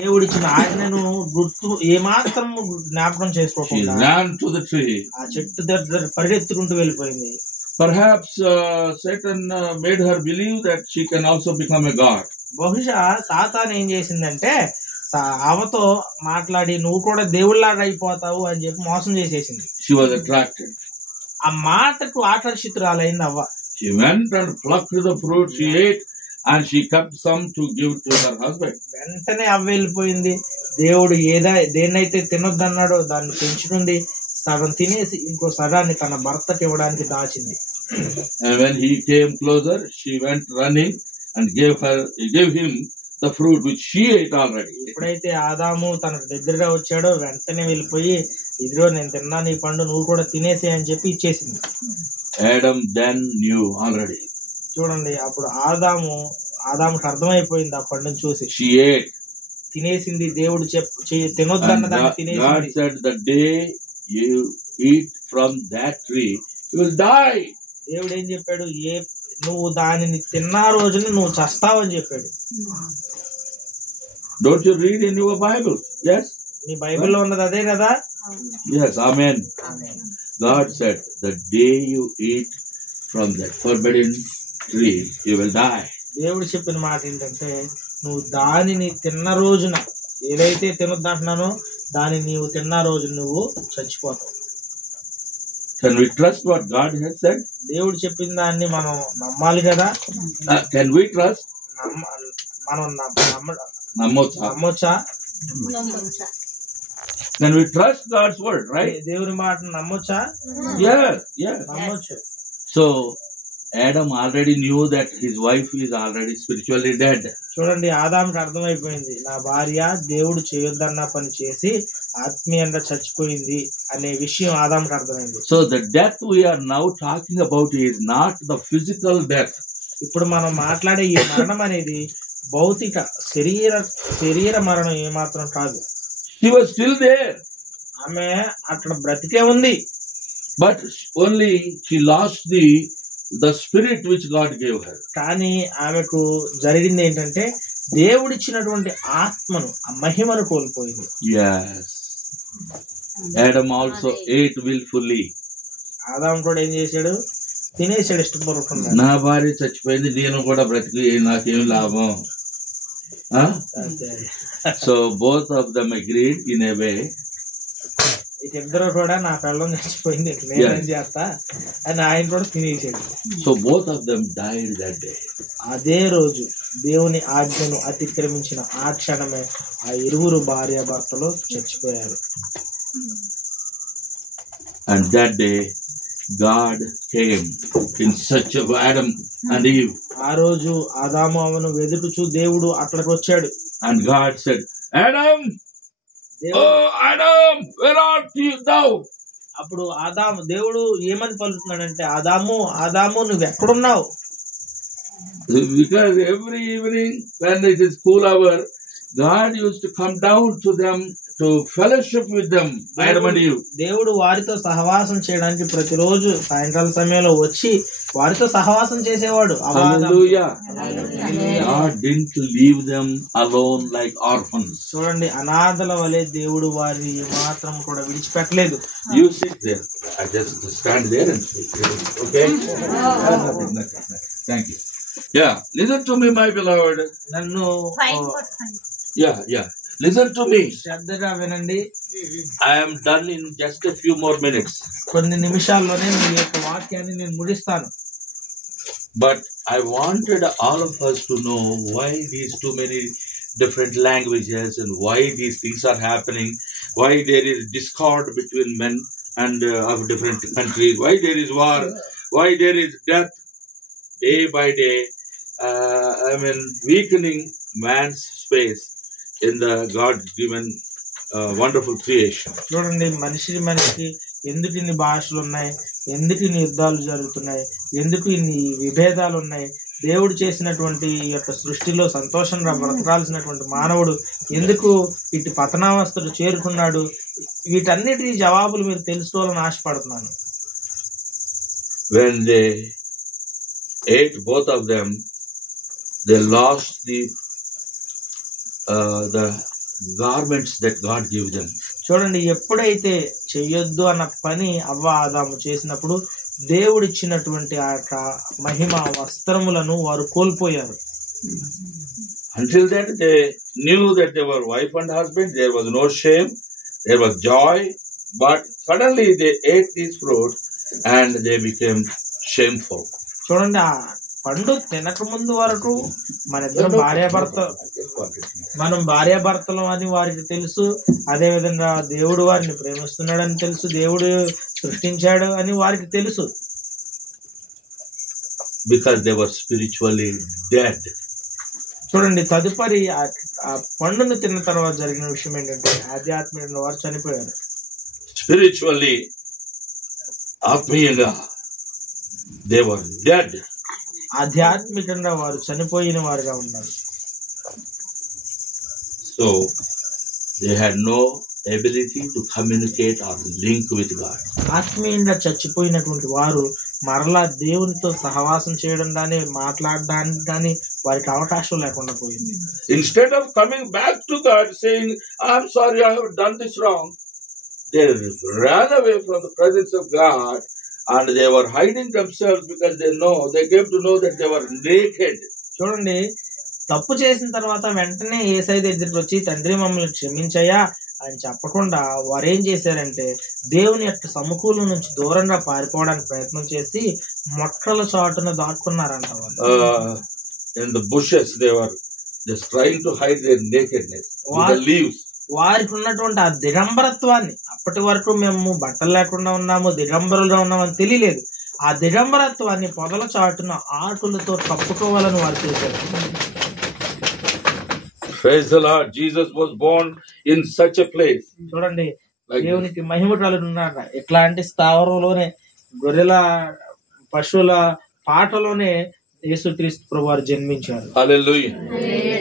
దేవుడిచ్చిన ఆజ్ఞను గుర్తు ఏమాత్రం జ్ఞాపకం She చేసుకోకుండా ran to the tree. ఆ చెట్టు దగ్గర పరిగెత్తుకుంటూ వెళ్ళిపోయింది. Perhaps Satan made her believe that she can also become a god. బహుశా సాతాను ఏం చేసిందంటే ఆమెతో మాట్లాడి నువ్వు కూడా దేవుళ్ళలాగా అయిపోతావు అని చెప్పి మోసం చేసేసింది. She was attracted. ఆ మాటకు ఆకర్షితురాలైంది అవ్వ. She went and plucked the fruit. She ate and she kept some to give to her husband. వెంటనే అవ్వ వెళ్ళిపోయింది. దేవుడు దేన్నైతే తినొద్దన్నాడో దాన్ని పెంచుకుంది. సగం తినేసి ఇంకో సగాన్ని తన భర్తకి ఇవ్వడానికి దాచింది. And when he came closer, she went running and gave him the fruit which she ate already. ఎప్పుడైతే ఆదాము తనకు దగ్గరగా వచ్చాడో వెంటనే వెళ్ళిపోయి ఇదిగో నేను తిన్నాను ఈ పండు నువ్వు కూడా తినేసే అని చెప్పి ఇచ్చేసింది. Adam then knew already. చూడండి అప్పుడు ఆదాముకు అర్థమైపోయింది ఆ పండుని చూసి. She ate. తినేసింది. దేవుడు తినొద్దన్న దాన్ని God తినేసింది. said, the day you eat from that tree, you will die. దేవుడు ఏం చెప్పాడు? నువ్వు దానిని తిన్న రోజున నువ్వు చస్తావని చెప్పాడు. Don't you read in your Bible? Yes? నీ బైబిల్లో ఉన్నది అదే కదా. Yes, amen. God said, the day you eat from that forbidden tree, you will die. దేవుడు చెప్పిన మాట ఏంటంటే నువ్వు దానిని తిన్న రోజున ఏదైతే తినొద్దంటున్నానో దాన్ని నీవు తిన్న రోజు నువ్వు చచ్చిపోతావు. Can we trust what God has said? దేవుడు చెప్పిన దాన్ని మనం నమ్మాలి కదా. Can we trust? మనం నమ్మొచ్చా? నమ్మొచ్చా? Can we trust God's word, right? దేవుని మాటను నమ్మొచ్చా? Yes. నమ్మొచ్చు. So Adam already knew that his wife is already spiritually dead. చూడండి ఆదాముకి అర్థమైపోయింది నా భార్య దేవుడు చేయొద్దన్న పని చేసి ఆత్మీయంగా చచ్చిపోయింది అనే విషయం ఆదాముకి అర్థమైంది. So the death we are now talking about is not the physical death. ఇప్పుడు మనం మాట్లాడే ఈ మరణం అనేది భౌతిక శరీర మరణం ఏమాత్రం కాదు. She was still there. ఆమె అక్కడ బ్రతికే ఉంది. But only she lost the spirit which God gave her. కానీ ఆమెకు జరిగింది ఏంటంటే దేవుడిచ్చినటువంటి ఆత్మను ఆ మహిమను కోల్పోయింది. Yes. Adam also ate willfully. ఆదాము కూడా ఏం చేశాడు? తినేసాడు ఇష్టపూర్వకంగా. నా భార్య చచ్చిపోయింది నేను కూడా బ్రతికి నాకేం లాభం. So both of them agreed in a way. ఇద్దరు కూడా నా పిల్లం చచ్చిపోయింది నేనేం చేస్తా అని ఆయన కూడా తినేసాడు. So both of them died that day. అదే రోజు దేవుని ఆజ్ఞను అతిక్రమించిన ఆ క్షణమే ఆ ఇరువురు భార్య భర్తలు చచ్చిపోయారు. And that day God came in search of Adam and Eve. ఆ రోజు ఆదాము అవను వెదుకుచూ దేవుడు అట్లకు వచ్చాడు. And God said, Adam, oh Adam, where art thou? అప్పుడు దేవుడు ఏమని పలుకుతున్నాడంటే ఆదాము నువ్వు ఎక్కడున్నావు? Because every evening when it is cool hour, God used to come down to them to fellowship with them. Adam and Eve. దేవుడు వారితో సహవాసం చేయడానికి ప్రతిరోజు సాయంకాల సమయంలో వచ్చి వారితో సహవాసం చేసేవాడు. Hallelujah. God didn't leave them alone like orphans. చూడండి అనాథల వలె దేవుడు వారిని మాత్రం కూడా విడిచిపెట్టలేదు. You sit there. I just stand there and speak. Okay? Thank you. Yeah. Listen to me, my beloved. నన్ను Yeah. Listen to me. శ్రద్ధగా వినండి. I am done in just a few more minutes. కొన్ని నిమిషాల్లోనే మీ యొక్క వాక్యాన్ని నేను ముగిస్తాను. But I wanted all of us to know why these too many different languages and why these things are happening, why there is discord between men and of different countries, why there is war, why there is death day by day, weakening man's space in the God-given wonderful creation. చూడండి మనిషికి ఎందుకు ఇన్ని భాషలు ఉన్నాయి, ఎందుకు ఇన్ని యుద్ధాలు జరుగుతున్నాయి, ఎందుకు ఇన్ని విభేదాలు ఉన్నాయి, దేవుడు చేసినటువంటి ఈ యొక్క సృష్టిలో సంతోషంగా బ్రతకాల్సినటువంటి మానవుడు ఎందుకు ఇటు పతనావస్థకు చేరుకున్నాడు, వీటన్నిటి జవాబులు మీరు తెలుసుకోవాలని ఆశపడుతున్నాను. When they ate both of them, they lost garments that God gave them. చూడండి, ఎప్పుడైతే చెయ్యొద్దు అన్న పని అవ్వ ఆదాము చేసినప్పుడు దేవుడిచ్చినటువంటి ఆ యొక్క మహిమ వస్త్రములను వారు కోల్పోయారు. Until then, they knew that they were wife and husband. There was no shame. There was joy. But suddenly they ate this fruit and they became shameful. చూడండి, ఆ పండు తినక ముందు వరకు మన ఇద్దరం మనం భార్యాభర్తలు అని వారికి తెలుసు. అదే విధంగా దేవుడు వారిని ప్రేమిస్తున్నాడని తెలుసు, దేవుడు సృష్టించాడు అని వారికి తెలుసు. Because they were spiritually dead. చూడండి, తదుపరి ఆ పండును తిన్న తర్వాత జరిగిన విషయం ఏంటంటే ఆధ్యాత్మికంగా వారు చనిపోయారు. Spiritually, ఆత్మీయంగా they were dead. ఆధ్యాత్మికంగా వారు చనిపోయిన వారుగా ఉన్నారు. So they had no ability to communicate or link with God. ఆత్మీయంగా చచ్చిపోయినటువంటి వారు మరలా దేవునితో సహవాసం చేయడం కానీ మాట్లాడడానికి కానీ వారికి అవకాశం లేకుండా పోయింది. Instead of coming back to God saying, I'm sorry, I have done this wrong, they ran away from the presence of God and they were hiding themselves because they came to know that they were naked. చూడండి, తప్పు చేసిన తర్వాత వెంటనే యేసయ్య దగ్గరికి వచ్చి తండ్రి మమ్మల్ని క్షమించయ్యా అని చెప్పకుండా వారు ఏం చేశారంటే దేవుని యొక్క సమకూలం నుంచి దూరంగా పారిపోవడానికి ప్రయత్నం చేసి మొక్కల చాటున దాక్కున్నారంట. In the bushes they were just trying to hide their nakedness with the leaves. వారికి ఉన్నటువంటి ఆ దిగంబరత్వాన్ని, అప్పటి వరకు మేము బట్టలు లేకుండా ఉన్నాము, దిగంబరులుగా ఉన్నామని తెలియలేదు, ఆ దిగంబరత్వాన్ని పొదల చాటున ఆకులతో కప్పుకోవాలని వారు చేశారు. Praise the Lord. Jesus was born in such a place. చూడండి, దేవునికి మహిమ కలుగునుగాక. ఇట్లాంటి స్థావరంలోనే గొర్రెల పశువుల పాటలోనే యేసుక్రీస్తు ప్రభువారు జన్మించారు. Hallelujah.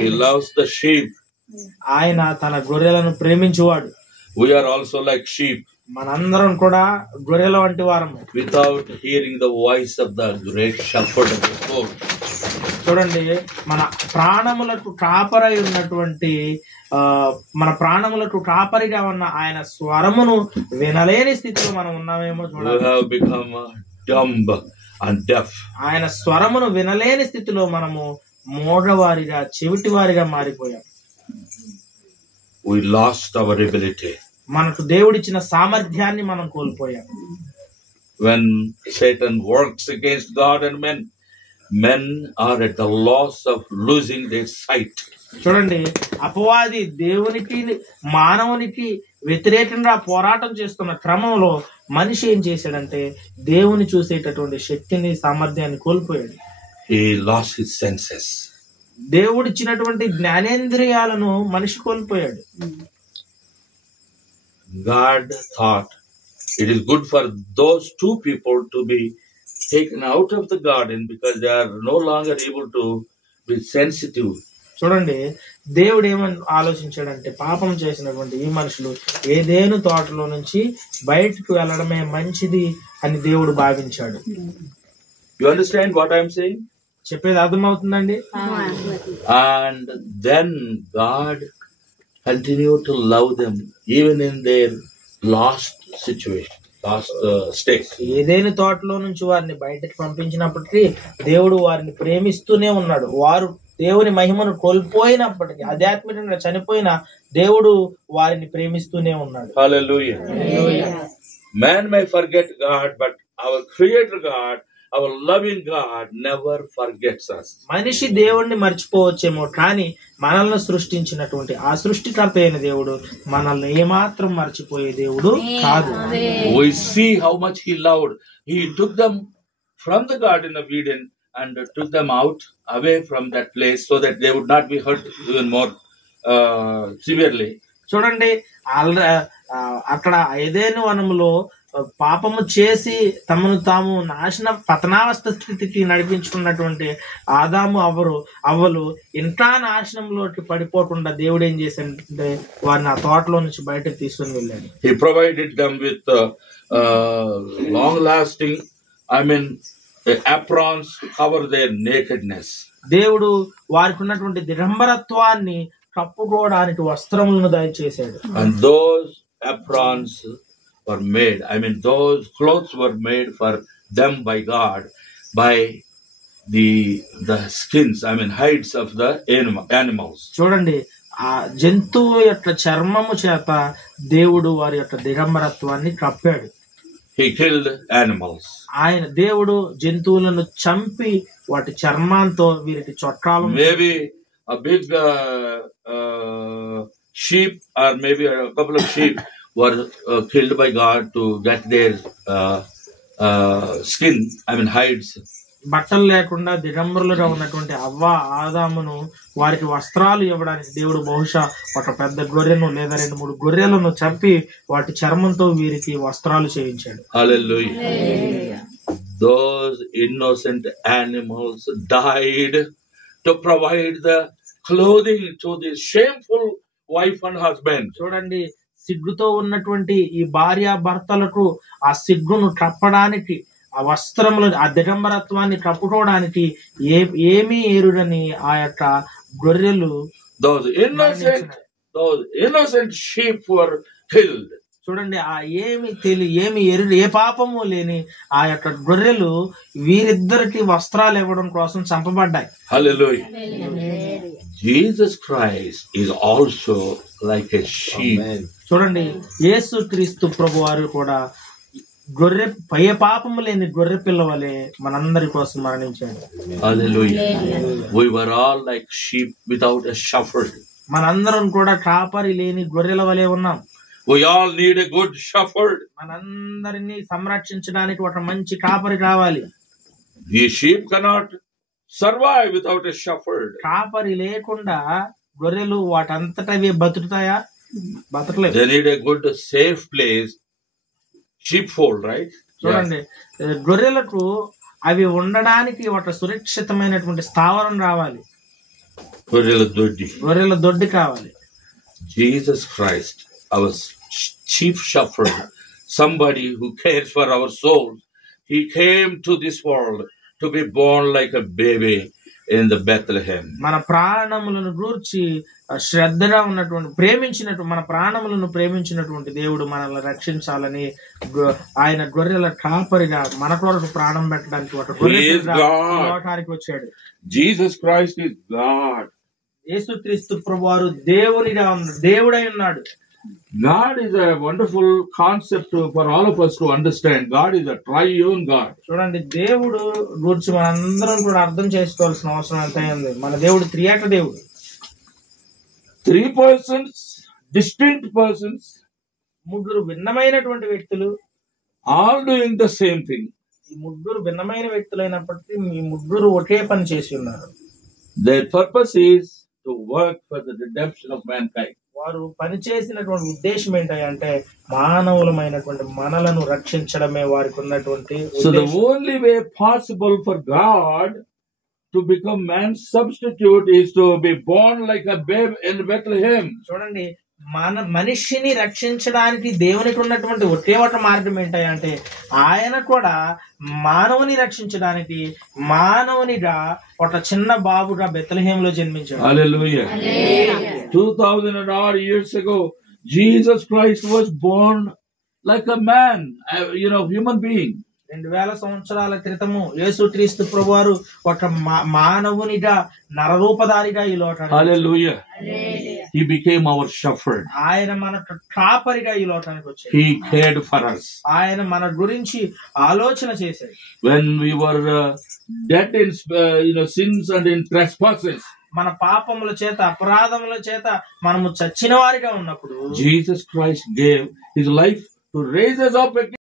He loves the sheep. ఆయన తన గొర్రెలను ప్రేమించువాడు. We are also like sheep. మనందరం కూడా గొర్రెల వంటి వారము. Without hearing the voice of the great shepherd of the fold. చూడండి, మన ప్రాణములకు కాపరై ఉన్నటువంటి మన ప్రాణములకు కాపరిగా ఉన్న ఆయన స్వరమును వినలేని స్థితిలో మనం ఉన్నామేమో చూడాలి. We have become dumb and deaf. ఆయన స్వరమును వినలేని స్థితిలో మనము మోగవారిగా, చెవిటి వారిగా మారిపోయాం. We lost our ability. మనకు దేవుడిచ్చిన సామర్థ్యాన్ని మనం కోల్పోయాం. When Satan works against God and men are at the loss of losing their sight. చూడండి, అపవాది దేవునికి మానవునికి వ్యతిరేకంగా పోరాటం చేస్తున్న క్రమంలో మనిషి ఏం చేశాడంటే దేవుని చూసేటటువంటి శక్తిని, సామర్థ్యాన్ని కోల్పోయాడు. He lost his senses. దేవుడిచ్చినటువంటి జ్ఞానేంద్రియాలను మనిషి కోల్పోయాడు. God thought it is good for those two people to be taken out of the garden because they are no longer able to be sensitive. చూడండి, దేవుడు ఏమని ఆలోచించాడంటే పాపం చేసినటువంటి ఈ మనుషులు ఏదేను తోటలో నుంచి బయటకు వెళ్ళడమే మంచిది అని దేవుడు భావించాడు. You understand what I am saying? చెప్పేది అర్థమవుతుందండి. And then God continued to love them even in their lost situation, lost state. Eden తోటలో నుంచి వారిని బయటకు పంపించినప్పటికీ దేవుడు వారిని ప్రేమిస్తూనే ఉన్నాడు. వారు దేవుని మహిమను కోల్పోయినప్పటికీ, ఆధ్యాత్మికంగా చనిపోయిన దేవుడు వారిని ప్రేమిస్తూనే ఉన్నాడు. Hallelujah. Man may forget God, but our Creator God, our loving God never forgets us. మనిషి దేవుణ్ణి మర్చిపోవచ్చేమో, కానీ మనల్ని సృష్టించినటువంటి ఆ సృష్టికర్త అయిన దేవుడు మనల్ని ఏమాత్రం మర్చిపోయే దేవుడు కాదు. We see how much He loved. He took them from the Garden of Eden and took them out away from that place so that they would not be hurt even more severely. చూడండి, అక్కడ ఏదైనా వనములో పాపము చేసి తమను తాము పతనావస్థ స్థితికి నడిపించుకున్నటువంటి ఆదాము అవ్వలు ఇంకా నాశనంలోకి పడిపోకుండా దేవుడు ఏం చేశాడంటే వారిని ఆ తోటలో నుంచి బయటకు తీసుకుని వెళ్ళాడు. He provided them with long lasting, aprons to cover their nakedness. దేవుడు వారికి ఉన్నటువంటి దిగంబరత్వాన్ని కప్పుకోవడానికి వస్త్రములను దయచేశాడు. And those aprons were made. I mean, those clothes were made for them by God by the skins. I mean, hides of the animals. చూడండి, ఆ జంతువు యొక్క చర్మము చేత దేవుడు వారి యొక్క దిగంబరత్వాన్ని కప్పాడు. He killed animals. ఆయన దేవుడు జంతువులను చంపి వాటి చర్మాంతో వీరికి చొక్కాలు, maybe a big sheep or maybe a couple of sheep were killed by God to get their skin, I mean hides. బట్టలు లేకుండా దిగంబరులుగా ఉన్నటువంటి అవ్వ ఆదామును వారికి వస్త్రాలు ఇవ్వడానికి దేవుడు బహుశా ఒక పెద్ద గొర్రెను లేదా 2-3 గొర్రెలను చంపి వాటి చర్మంతో వీరికి వస్త్రాలు చేయించాడు. Hallelujah. Those innocent animals died to provide the clothing to the shameful wife and husband. చూడండి, సిగ్గుతో ఉన్నటువంటి ఈ భార్య భర్తలకు ఆ సిగ్గును కప్పడానికి, ఆ వస్త్రములు, ఆ దిగంబరత్వాన్ని కప్పుకోవడానికి ఏమీ ఏరుడని ఆ యొక్క గొర్రెలు, those innocent sheep were killed. చూడండి, ఆ ఏమి ఎరుడు, ఏ పాపము లేని ఆ యొక్క గొర్రెలు వీరిద్దరికి వస్త్రాలు ఇవ్వడం కోసం చంపబడ్డాయి. Hallelujah. Jesus Christ is also like a sheep. చూడండి, యేసు క్రీస్తు ప్రభు వారు కూడా గొర్రె, ఏ పాపము లేని గొర్రె పిల్లవలే మనందరి కోసం మరణించాడు. Hallelujah. We were all like sheep without a shepherd. మనందరం కూడా కాపరి లేని గొర్రెల వలె ఉన్నాం. We all need a good shepherd. మనందరినీ సంరక్షించడానికి ఒక మంచి కాపరి కావాలి. The sheep cannot survive without a shepherd. కాపరి లేకుండా గొర్రెలు వాటంతటవే బతుకుతాయా? బతకలేదు. They need a good safe place, sheepfold, right? చూడండి, గొర్రెలకు అవి ఉండడానికి ఒక సురక్షితమైనటువంటి స్థావరం రావాలి. గొర్రెల దొడ్డి కావాలి. Jesus Christ, our chief shepherd, somebody who cares for our souls, he came to this world to be born like a baby in the Bethlehem. మన ప్రాణములను గూర్చి శ్రద్ధగా ఉన్నటువంటి మన ప్రాణములను ప్రేమించినటువంటి దేవుడు మనల్ని రక్షించాలని ఆయన గొర్రెల కాపరిగా మన కొరకు ప్రాణం పెట్టడానికి ఒక గొర్రెకి వచ్చాడు. Jesus Christ is God. యేసుక్రీస్తు ప్రభువారు దేవుడై ఉన్నాడు. God is a wonderful concept for all of us to understand. God is a triune God. చూడండి, దేవుడు గురించి మనందరం కూడా అర్థం చేసుకోవాల్సిన అవసరం ఎంత ఉంది. మన దేవుడు త్రియేక దేవుడు. 3 persons, distinct persons, 3 భిన్నమైనటువంటి వ్యక్తులు, all doing the same thing. ఈ 3 భిన్నమైన వ్యక్తులైనప్పటికీ ఈ 3 ఒకే పని చేసి ఉన్నారు. Their purpose is to work for the redemption of mankind. వారు పనిచేసినటువంటి ఉద్దేశం ఏంటంటే మానవులమైనటువంటి మనలను రక్షించడమే వారికి ఉన్నటువంటి ఉద్దేశం. So the only way possible for God to become man's substitute is to be born like a babe in Bethlehem. చూడండి, మనిషిని రక్షించడానికి దేవునికి ఉన్నటువంటి ఒకే ఒక మార్గం ఏంటంటే ఆయన కూడా మానవుని రక్షించడానికి మానవునిగా ఒక చిన్న బాబుగా బెత్లెహేంలో జన్మించాడు. Hallelujah. 2000 and odd years ago, Jesus Christ was born like a man, human being. 2000 సంవత్సరాల క్రితము యేసుక్రీస్తు ప్రభువారు ఒక మానవునిగా నరరూపధారిగా ఈ లోకానికి. Hallelujah. He became our shepherd. ఆయన మనకు కాపరిగా ఈ లోకానికి వచ్చాడు. He cared for us. ఆయన మన గురించి ఆలోచన చేశాడు. When we were dead in sins and in trespasses, మన పాపముల చేత అపరాధముల చేత మనము చచ్చిన వారిగా ఉన్నప్పుడు Jesus Christ gave his life to raise us up again.